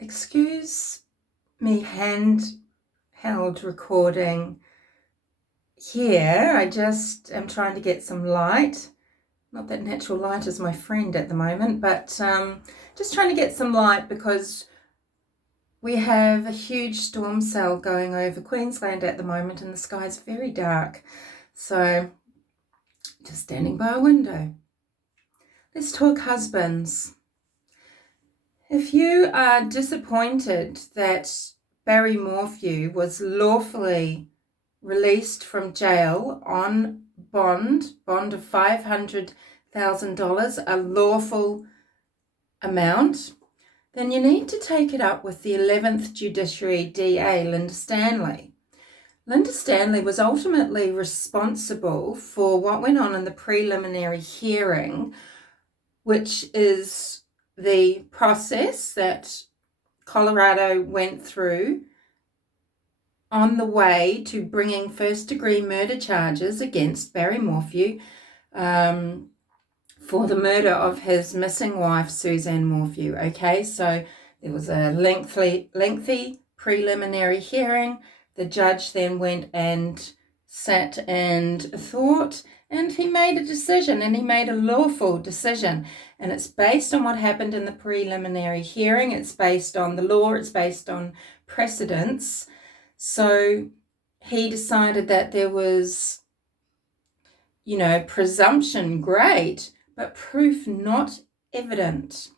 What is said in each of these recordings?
Excuse me handheld recording here. I just am trying to get some light. Not that natural light is my friend at the moment, but just trying to get some light because we have a huge storm cell going over Queensland at the moment and the sky is very dark. So just standing by a window. Let's talk husbands. If you are disappointed that Barry Morphew was lawfully released from jail on bond of $500,000, a lawful amount, then you need to take it up with the 11th Judiciary DA, Linda Stanley. Linda Stanley was ultimately responsible for what went on in the preliminary hearing, which is the process that Colorado went through on the way to bringing first-degree murder charges against Barry Morphew for the murder of his missing wife, Suzanne Morphew. Okay, so there was a lengthy preliminary hearing. The judge then went and sat and thought, and he made a decision, and he made a lawful decision. And it's based on what happened in the preliminary hearing. It's based on the law. It's based on precedents. So he decided that there was, presumption, great, but proof not evident.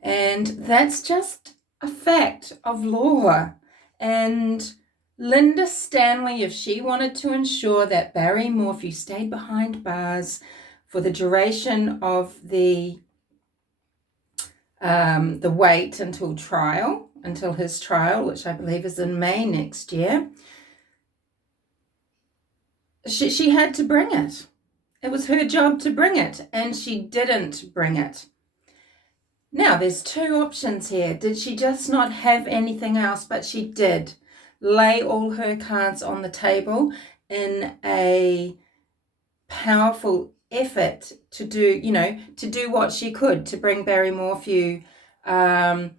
And that's just a fact of law. And Linda Stanley, if she wanted to ensure that Barry Morphew stayed behind bars for the duration of the wait until his trial, which I believe is in May next year, she had to bring it. It was her job to bring it, and she didn't bring it. Now, there's two options here. Did she just not have anything else? But she did lay all her cards on the table in a powerful effort to do what she could to bring Barry Morphew to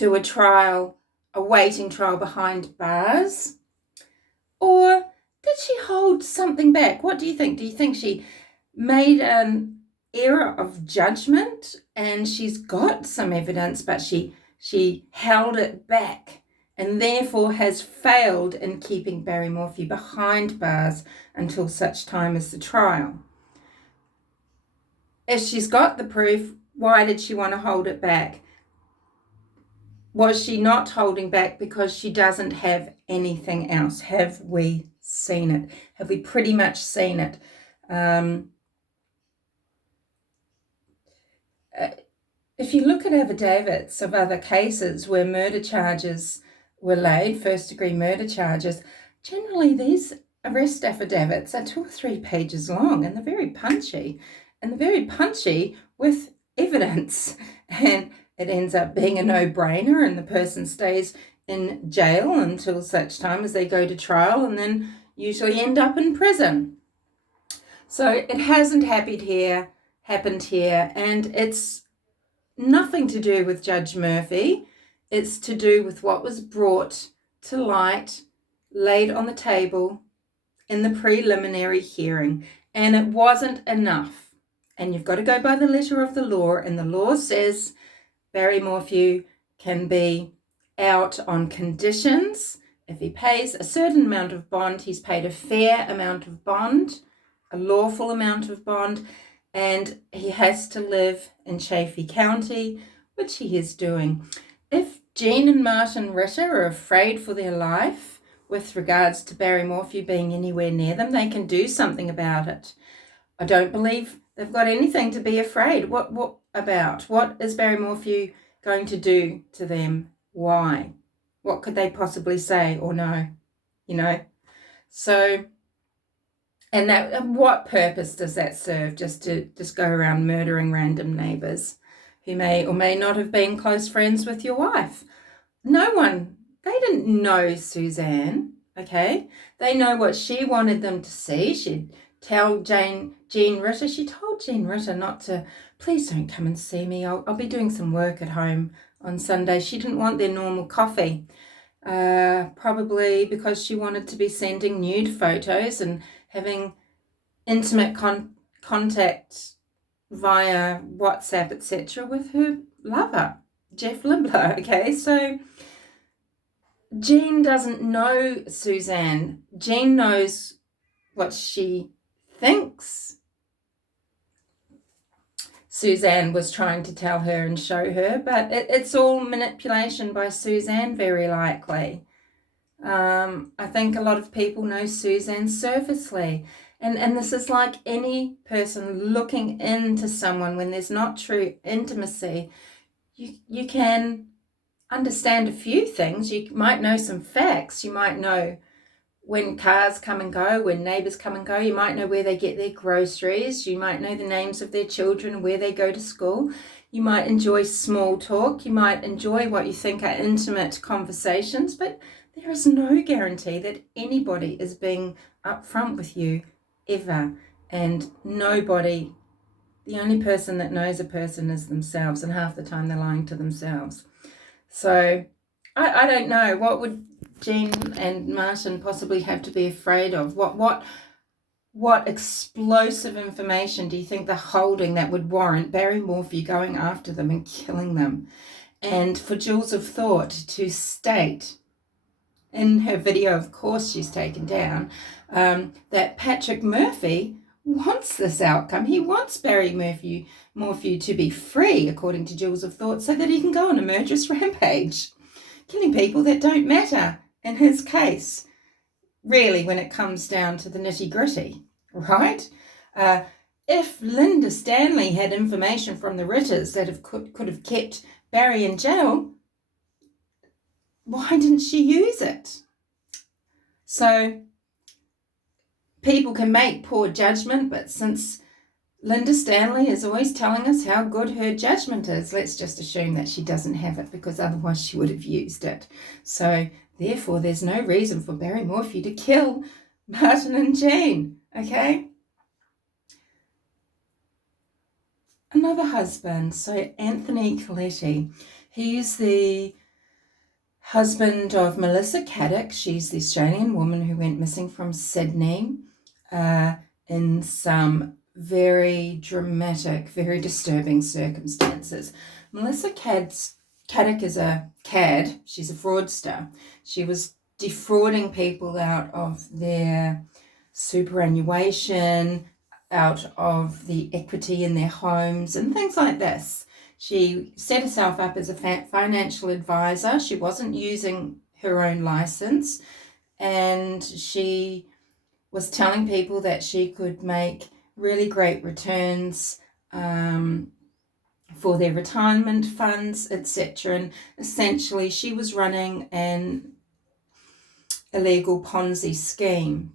a trial, a waiting trial behind bars. Or did she hold something back? What do you think? Do you think she made an error of judgment and she's got some evidence, but she held it back and therefore has failed in keeping Barry Morphew behind bars until such time as the trial? If she's got the proof, why did she want to hold it back? Was she not holding back because she doesn't have anything else? Have we seen it? Have we pretty much seen it? If you look at affidavits of other cases where murder charges were laid, first-degree murder charges, generally these arrest affidavits are 2 or 3 pages long, and they're very punchy with evidence, and it ends up being a no-brainer, and the person stays in jail until such time as they go to trial and then usually end up in prison. So it hasn't happened here, and it's nothing to do with Judge Murphy. It's to do with what was brought to light, laid on the table in the preliminary hearing, and it wasn't enough. And you've got to go by the letter of the law, and the law says Barry Morphew can be out on conditions. If he pays a certain amount of bond, he's paid a fair amount of bond, a lawful amount of bond, and he has to live in Chaffey County, which he is doing. If Jean and Martin Ritter are afraid for their life with regards to Barry Morphew being anywhere near them, they can do something about it. I don't believe they've got anything to be afraid. What about? What is Barry Morphew going to do to them? Why? What could they possibly say or know? So, and what purpose does that serve? Just to go around murdering random neighbours who may or may not have been close friends with your wife? They didn't know Suzanne, okay? They know what she wanted them to see. She'd tell Jean Ritter, she told Jean Ritter not to, please don't come and see me. I'll be doing some work at home on Sunday. She didn't want their normal coffee, probably because she wanted to be sending nude photos and having intimate contact via WhatsApp, etc., with her lover, Jeff Libler. Okay, so Jean doesn't know Suzanne. Jean knows what she thinks Suzanne was trying to tell her and show her, but it's all manipulation by Suzanne, very likely. I think a lot of people know Suzanne surfacely. And this is like any person looking into someone when there's not true intimacy. You can understand a few things. You might know some facts. You might know when cars come and go, when neighbours come and go. You might know where they get their groceries. You might know the names of their children, where they go to school. You might enjoy small talk. You might enjoy what you think are intimate conversations, but there is no guarantee that anybody is being upfront with you ever. And nobody, the only person that knows a person is themselves, and half the time they're lying to themselves. So I don't know. What would Jean and Martin possibly have to be afraid of? What explosive information do you think they're holding that would warrant Barry Morphew going after them and killing them? And for Jules of Thought to state in her video, of course she's taken down, that Patrick Murphy wants this outcome. He wants Barry Morphew to be free, according to Jules of Thought, so that he can go on a murderous rampage, killing people that don't matter in his case, really, when it comes down to the nitty-gritty, right? If Linda Stanley had information from the Ritters that could have kept Barry in jail, why didn't she use it? So people can make poor judgment, but since Linda Stanley is always telling us how good her judgment is, let's just assume that she doesn't have it, because otherwise she would have used it. So therefore, there's no reason for Barry Morphew to kill Martin and Jean, okay? Another husband, so Anthony Koletti. He's the husband of Melissa Caddick. She's the Australian woman who went missing from Sydney in some very dramatic, very disturbing circumstances. Melissa Caddick is a cad. She's a fraudster. She was defrauding people out of their superannuation, out of the equity in their homes and things like this. She set herself up as a financial advisor. She wasn't using her own license, and she was telling people that she could make really great returns for their retirement funds, etc. And essentially she was running an illegal Ponzi scheme.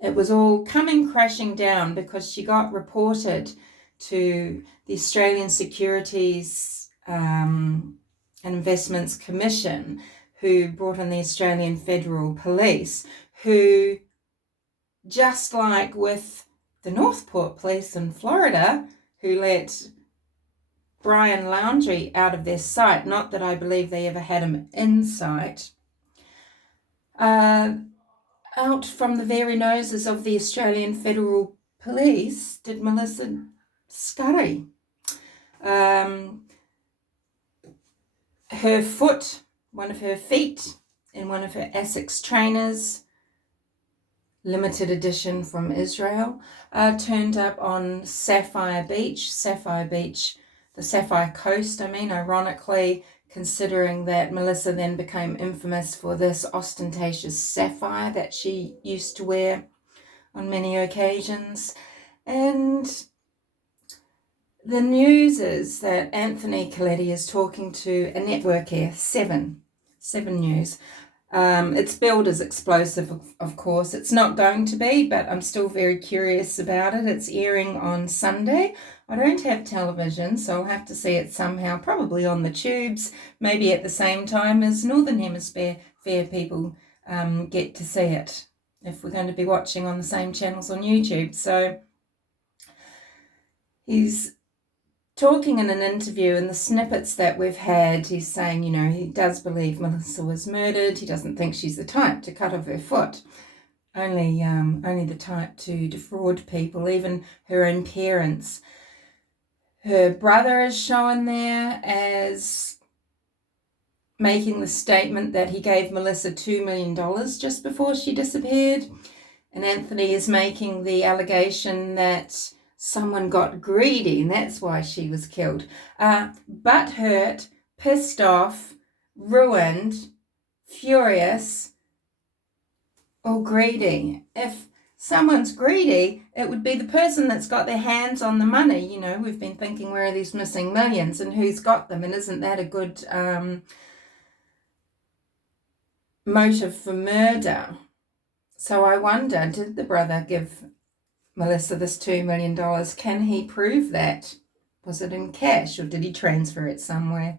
It was all coming crashing down because she got reported to the Australian Securities and Investments Commission, who brought in the Australian Federal Police, who, just like with the Northport Police in Florida, who let Brian Laundrie out of their sight, not that I believe they ever had him in sight, out from the very noses of the Australian Federal Police did Melissa Scurry. Her foot, one of her feet in one of her Essex trainers, limited edition from Israel, turned up on Sapphire Beach, the Sapphire Coast, ironically, considering that Melissa then became infamous for this ostentatious sapphire that she used to wear on many occasions. And the news is that Anthony Koletti is talking to a network here, Seven News. It's billed as explosive, of course. It's not going to be, but I'm still very curious about it. It's airing on Sunday. I don't have television, so I'll have to see it somehow, probably on the tubes, maybe at the same time as Northern Hemisphere people get to see it, if we're going to be watching on the same channels on YouTube. So he's talking in an interview, in the snippets that we've had, he's saying, he does believe Melissa was murdered. He doesn't think she's the type to cut off her foot. Only the type to defraud people, even her own parents. Her brother is shown there as making the statement that he gave Melissa $2 million just before she disappeared. And Anthony is making the allegation that someone got greedy and that's why she was killed. Butthurt, pissed off, ruined, furious, or greedy. If someone's greedy, it would be the person that's got their hands on the money. We've been thinking, where are these missing millions and who's got them? And isn't that a good motive for murder? So I wonder, did the brother give Melissa this $2 million? Can he prove that? Was it in cash or did he transfer it somewhere?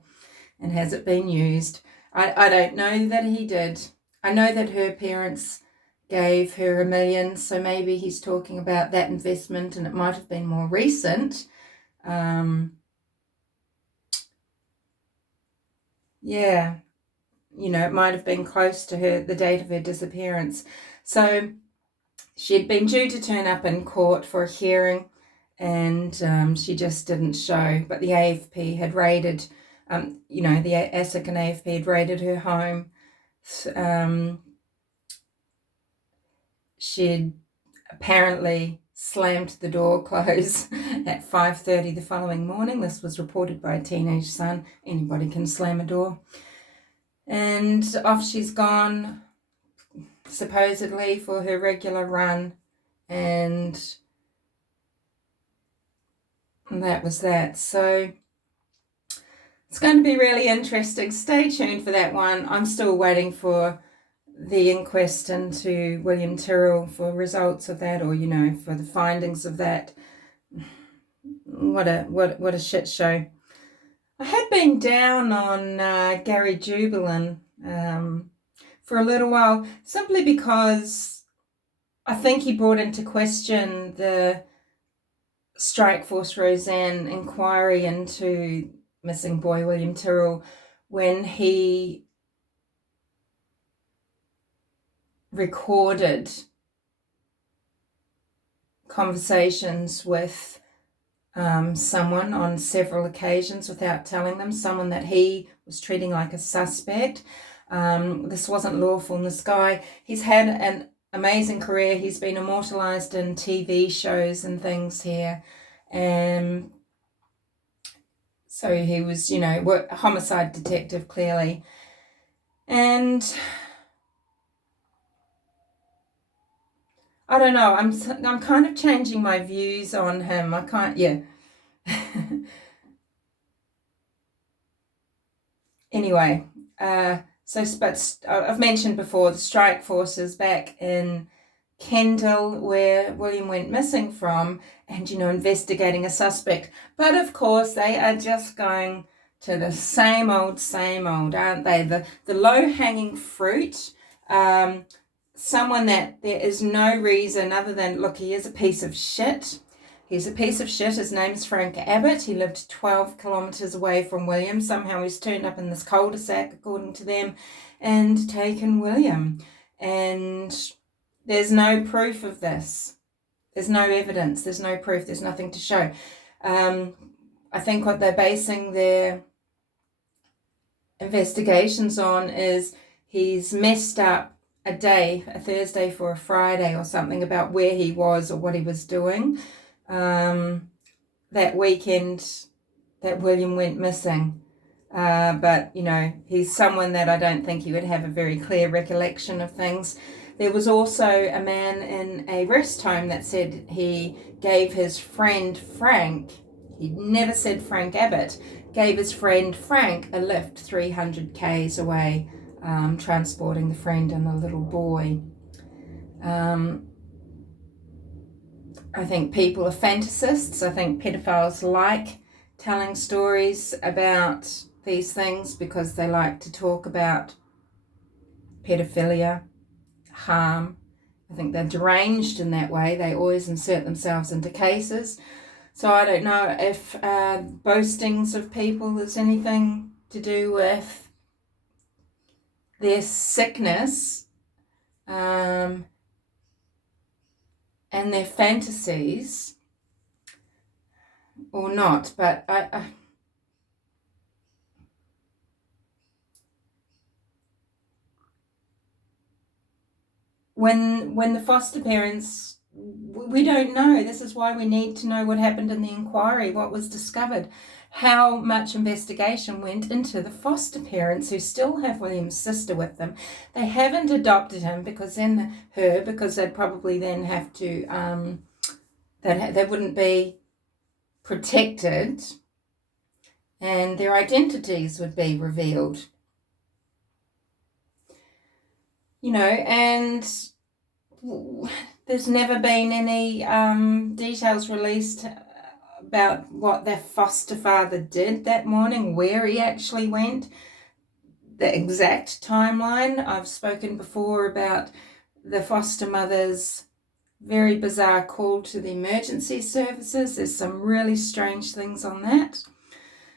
And has it been used? I don't know that he did. I know that her parents gave her $1 million, so maybe he's talking about that investment and it might have been more recent. Yeah, it might have been close to the date of her disappearance. So she had been due to turn up in court for a hearing and she just didn't show. But the AFP had raided, the ASIC and AFP had raided her home. She'd apparently slammed the door close at 5:30 the following morning. This was reported by a teenage son. Anybody can slam a door. And off she's gone, supposedly for her regular run. And that was that. So it's going to be really interesting. Stay tuned for that one. I'm still waiting for the inquest into William Tyrrell, for results of that, or for the findings of that. What a shit show. I had been down on Gary Jubelin for a little while, simply because I think he brought into question the Strike Force Roseanne inquiry into missing boy William Tyrrell when he recorded conversations with someone on several occasions without telling them, someone that he was treating like a suspect. This wasn't lawful. And this guy, he's had an amazing career. He's been immortalized in TV shows and things here. And so he was, a homicide detective, clearly. And I don't know, I'm kind of changing my views on him. Anyway, but I've mentioned before, the strike forces back in Kendall, where William went missing from, and, investigating a suspect. But of course, they are just going to the same old, aren't they? The low-hanging fruit, someone that there is no reason other than, look, he is a piece of shit. He's a piece of shit. His name's Frank Abbott. He lived 12 kilometres away from William. Somehow he's turned up in this cul-de-sac, according to them, and taken William. And there's no proof of this. There's no evidence. There's no proof. There's nothing to show. I think what they're basing their investigations on is he's messed up a day, a Thursday for a Friday or something, about where he was or what he was doing that weekend that William went missing. But, he's someone that I don't think he would have a very clear recollection of things. There was also a man in a rest home that said he gave his friend Frank, he'd never said Frank Abbott, gave his friend Frank a lift 300 k's away, transporting the friend and a little boy. I think people are fantasists. I think pedophiles like telling stories about these things because they like to talk about pedophilia, harm. I think they're deranged in that way. They always insert themselves into cases. So I don't know if boastings of people is anything to do with their sickness and their fantasies or not. But when the foster parents, we don't know. This is why we need to know what happened in the inquiry, what was discovered, how much investigation went into the foster parents who still have William's sister with them. They haven't adopted him because they'd probably then have to, they wouldn't be protected and their identities would be revealed. And there's never been any details released about what their foster father did that morning, where he actually went, the exact timeline. I've spoken before about the foster mother's very bizarre call to the emergency services. There's some really strange things on that.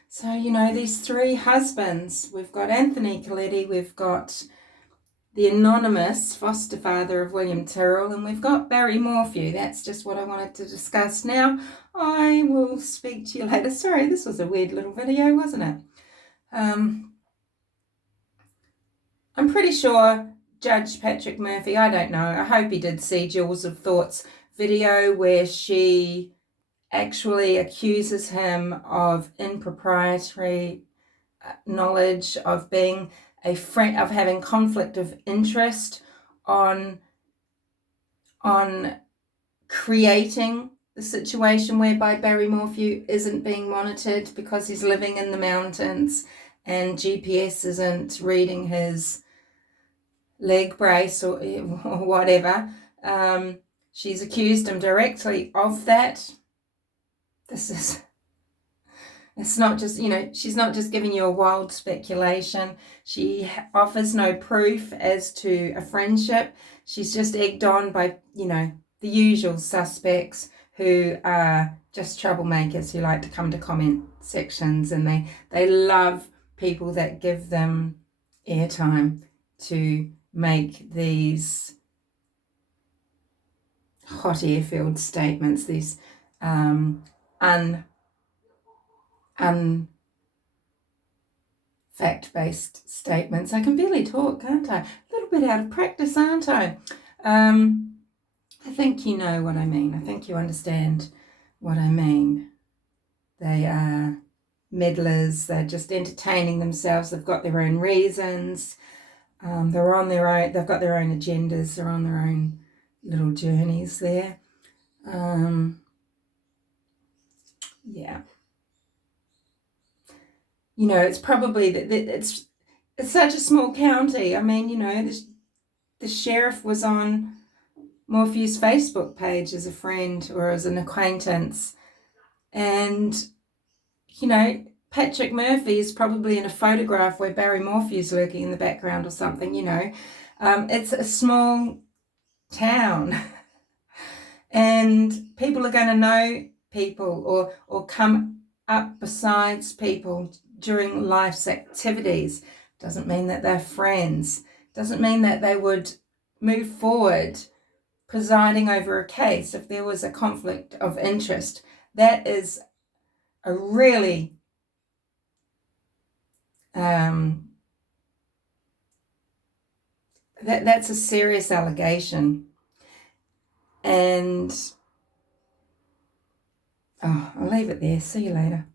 So, these three husbands, we've got Anthony Koletti, we've got the anonymous foster father of William Tyrrell, and we've got Barry Morphew. That's just what I wanted to discuss now. I will speak to you later. Sorry, this was a weird little video, wasn't it? I'm pretty sure Judge Patrick Murphy, I don't know, I hope he did see Jewels of Thoughts video where she actually accuses him of impropriety knowledge, of being a friend, of having conflict of interest on creating the situation whereby Barry Morphew isn't being monitored because he's living in the mountains and GPS isn't reading his leg brace or whatever. She's accused him directly of that. It's not just, she's not just giving you a wild speculation. She offers no proof as to a friendship. She's just egged on by, the usual suspects who are just troublemakers who like to come to comment sections, and they love people that give them airtime to make these hot air-filled statements, these fact-based statements. I can barely talk, can't I? A little bit out of practice, aren't I? I think you know what I mean. I think you understand what I mean. They are meddlers. They're just entertaining themselves. They've got their own reasons. They're on their own. They've got their own agendas. They're on their own little journeys there. Yeah. It's probably that it's such a small county. I mean, the sheriff was on Morphew's Facebook page as a friend or as an acquaintance. And, Patrick Murphy is probably in a photograph where Barry Morphew's lurking in the background or something, It's a small town. And people are going to know people or come up besides people during life's activities. Doesn't mean that they're friends. Doesn't mean that they would move forward presiding over a case if there was a conflict of interest. That is a really that's a serious allegation. And I'll leave it there. See you later.